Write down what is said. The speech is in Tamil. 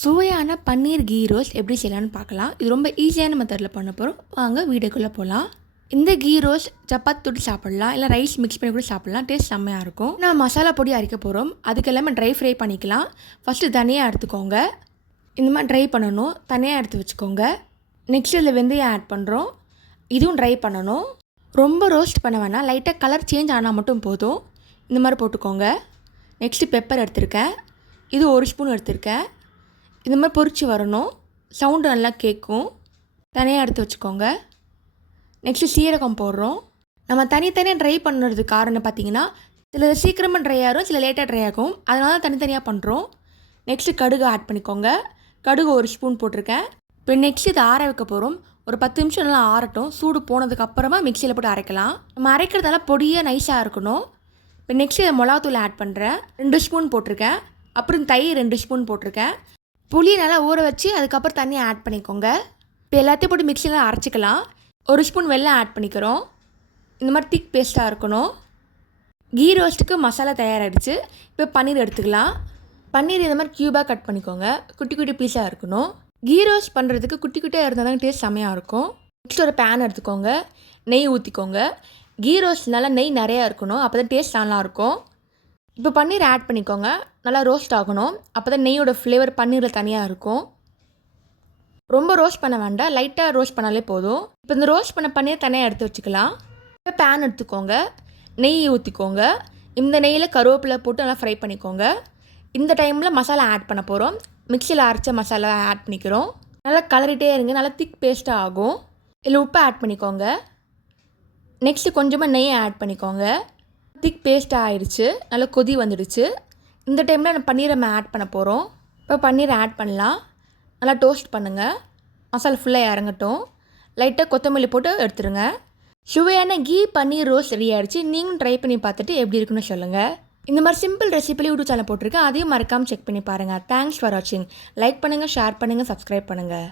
சுவையான பன்னீர் கீ ரோஸ்ட் எப்படி செய்யலான்னு பார்க்கலாம். இது ரொம்ப ஈஸியான மெத்தடில் பண்ண போகிறோம். வாங்க வீடியோக்குள்ளே போகலாம். இந்த கீ ரோஸ்ட் சப்பாத்தி தொட்டு சாப்பிட்லாம், இல்லை ரைஸ் மிக்ஸ் பண்ணி கூட சாப்பிட்லாம். டேஸ்ட் செம்மையாக இருக்கும். நான் மசாலா பொடி அரைக்க போகிறோம். அதுக்கு எல்லாமே ட்ரை ஃப்ரை பண்ணிக்கலாம். ஃபஸ்ட்டு தனியாக எடுத்துக்கோங்க. இந்த மாதிரி ட்ரை பண்ணணும். தனியாக எடுத்து வச்சுக்கோங்க. நெக்ஸ்ட் இதில் வெந்தயம் ஆட் பண்ணுறோம். இதுவும் ட்ரை பண்ணணும். ரொம்ப ரோஸ்ட் பண்ண வேணாம், லைட்டாக கலர் சேஞ்ச் ஆனால் மட்டும் போதும். இந்த மாதிரி போட்டுக்கோங்க. நெக்ஸ்ட்டு பெப்பர் எடுத்திருக்கேன். இது 1 ஸ்பூன் எடுத்திருக்கேன். இந்த மாதிரி பொரிச்சு வரணும். சவுண்டு நல்லா கேட்கும். தனியாக எடுத்து வச்சுக்கோங்க. நெக்ஸ்ட்டு சீரகம் போடுறோம். நம்ம தனித்தனியாக ட்ரை பண்ணுறதுக்கு காரணம் பார்த்திங்கன்னா, சில சீக்கிரமாக ட்ரை ஆகும், சில லேட்டாக ட்ரை ஆகும். அதனால தான் தனித்தனியாக பண்ணுறோம். நெக்ஸ்ட்டு கடுகு ஆட் பண்ணிக்கோங்க. கடுகு 1 ஸ்பூன் போட்டிருக்கேன். இப்போ நெக்ஸ்ட் இதை ஆற வைக்க போகிறோம். ஒரு 10 நிமிஷம் நல்லா ஆறட்டும். சூடு போனதுக்கப்புறமா மிக்சியில் போட்டு அரைக்கலாம். நம்ம அரைக்கிறதால பொடியாக நைஸாக இருக்கணும். இப்போ நெக்ஸ்ட் இதை மிளகாத்தூள் ஆட் பண்ணுறேன். 2 ஸ்பூன் போட்டிருக்கேன். அப்புறம் தயிர் 2 ஸ்பூன் போட்டிருக்கேன். புளியை நல்லா ஊற வச்சு அதுக்கப்புறம் தண்ணி ஆட் பண்ணிக்கோங்க. இப்போ எல்லாத்தையும் போட்டு மிக்சியில் அரைச்சிக்கலாம். 1 ஸ்பூன் வெல்லம் ஆட் பண்ணிக்கிறோம். இந்த மாதிரி திக் பேஸ்ட்டாக இருக்கணும். கீ ரோஸ்ட்டுக்கு மசாலா தயாராகிடுச்சு. இப்போ பன்னீர் எடுத்துக்கலாம். பன்னீர் இந்த மாதிரி க்யூபாக கட் பண்ணிக்கோங்க. குட்டி குட்டி பீஸாக இருக்கணும். கீ ரோஸ்ட் பண்ணுறதுக்கு குட்டி குட்டியாக இருந்தால் தான் டேஸ்ட் செம்மையாக இருக்கும். நெக்ஸ்ட் ஒரு பேன் எடுத்துக்கோங்க. நெய் ஊற்றிக்கோங்க. கீ ரோஸ்ட்னால நெய் நிறையா இருக்கணும், அப்போ தான் டேஸ்ட் நல்லாயிருக்கும். இப்போ பன்னீர் ஆட் பண்ணிக்கோங்க. நல்லா ரோஸ்ட் ஆகணும். அப்போ தான் நெய்யோட ஃப்ளேவர் பன்னீரில் தனியாக இருக்கும். ரொம்ப ரோஸ்ட் பண்ண வேண்டாம், லைட்டாக ரோஸ்ட் பண்ணாலே போதும். இப்போ இந்த ரோஸ்ட் பண்ண பன்னீர் தனியாக எடுத்து வச்சுக்கலாம். இப்போ பேன் எடுத்துக்கோங்க. நெய் ஊற்றிக்கோங்க. இந்த நெய்யில் கருவேப்பிலை போட்டு நல்லா ஃப்ரை பண்ணிக்கோங்க. இந்த டைமில் மசாலா ஆட் பண்ண போகிறோம். மிக்சியில் அரைச்ச மசாலா ஆட் பண்ணிக்கிறோம். நல்லா கலரிட்டே இருங்க. நல்லா திக் பேஸ்ட்டாக ஆகும். இதில் உப்பு ஆட் பண்ணிக்கோங்க. நெக்ஸ்ட்டு கொஞ்சமாக நெய் ஆட் பண்ணிக்கோங்க. திக் பேஸ்ட்டாக ஆகிடுச்சு. நல்லா கொதி வந்துடுச்சு. இந்த டைமில் நம்ம பன்னீரை நம்ம ஆட் பண்ண போகிறோம். இப்போ பன்னீரை ஆட் பண்ணலாம். நல்லா டோஸ்ட் பண்ணுங்கள். மசாலா ஃபுல்லாக இறங்கட்டும். லைட்டாக கொத்தமல்லி போட்டு எடுத்துருங்க. சுவையான கீ பன்னீர் ரோஸ்ட் ரெடி ஆகிடுச்சு. நீங்களும் ட்ரை பண்ணி பார்த்துட்டு எப்படி இருக்குன்னு சொல்லுங்கள். இந்த மாதிரி சிம்பிள் ரெசிபியில் யூடியூப் சேனல் போட்டிருக்கேன். அதையும் மறக்காமல் செக் பண்ணி பாருங்கள். தேங்க்ஸ் ஃபார் வாட்சிங். லைக் பண்ணுங்கள், ஷேர் பண்ணுங்கள், சப்ஸ்கிரைப் பண்ணுங்கள்.